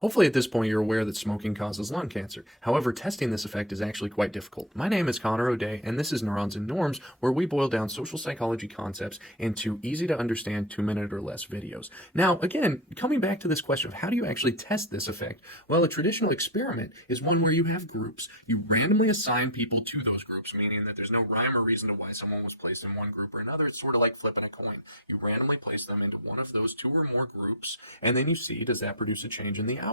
Hopefully at this point you're aware that smoking causes lung cancer. However, testing this effect is actually quite difficult. My name is Connor O'Day, and this is Neurons and Norms, where we boil down social psychology concepts into easy to understand 2-minute or less videos. Now, again, coming back to this question of how do you actually test this effect? Well, a traditional experiment is one where you have groups. You randomly assign people to those groups, meaning that there's no rhyme or reason to why someone was placed in one group or another. It's sort of like flipping a coin. You randomly place them into one of those two or more groups, and then you see, does that produce a change in the outcome?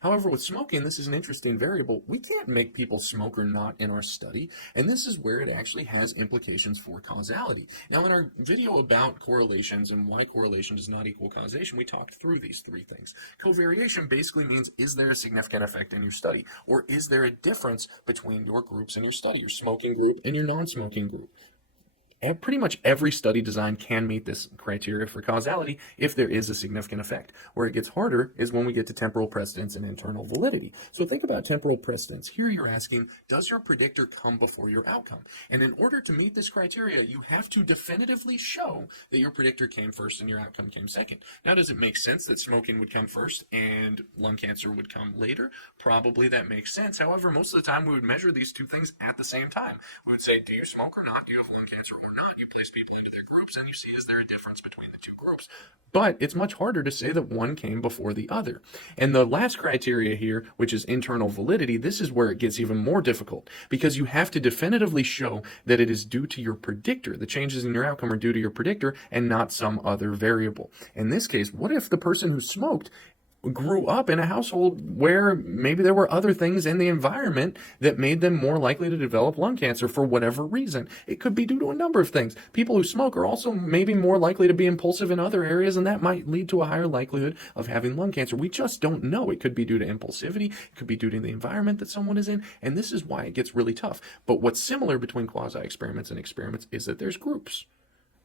However, with smoking, this is an interesting variable. We can't make people smoke or not in our study, and this is where it actually has implications for causality. Now, in our video about correlations and why correlation does not equal causation, we talked through these three things. Covariation basically means, is there a significant effect in your study, or is there a difference between your groups in your study, your smoking group and your non-smoking group? Pretty much every study design can meet this criteria for causality if there is a significant effect. Where it gets harder is when we get to temporal precedence and internal validity. So think about temporal precedence. Here you're asking, does your predictor come before your outcome? And in order to meet this criteria, you have to definitively show that your predictor came first and your outcome came second. Now, does it make sense that smoking would come first and lung cancer would come later? Probably that makes sense. However, most of the time we would measure these two things at the same time. We would say, do you smoke or not? Do you have lung cancer or not? You place people into their groups and you see, is there a difference between the two groups? But it's much harder to say that one came before the other. And the last criteria here, which is internal validity, this is where it gets even more difficult because you have to definitively show that it is due to your predictor. The changes in your outcome are due to your predictor and not some other variable. In this case, what if the person who smoked grew up in a household where maybe there were other things in the environment that made them more likely to develop lung cancer for whatever reason? It could be due to a number of things. People who smoke are also maybe more likely to be impulsive in other areas, and that might lead to a higher likelihood of having lung cancer. We just don't know. It could be due to impulsivity. It could be due to the environment that someone is in, and this is why it gets really tough. But what's similar between quasi-experiments and experiments is that there's groups.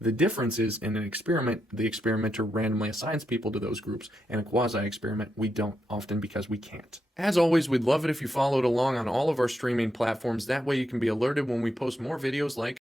The difference is in an experiment, the experimenter randomly assigns people to those groups. In a quasi-experiment, we don't, often because we can't. As always, we'd love it if you followed along on all of our streaming platforms. That way you can be alerted when we post more videos like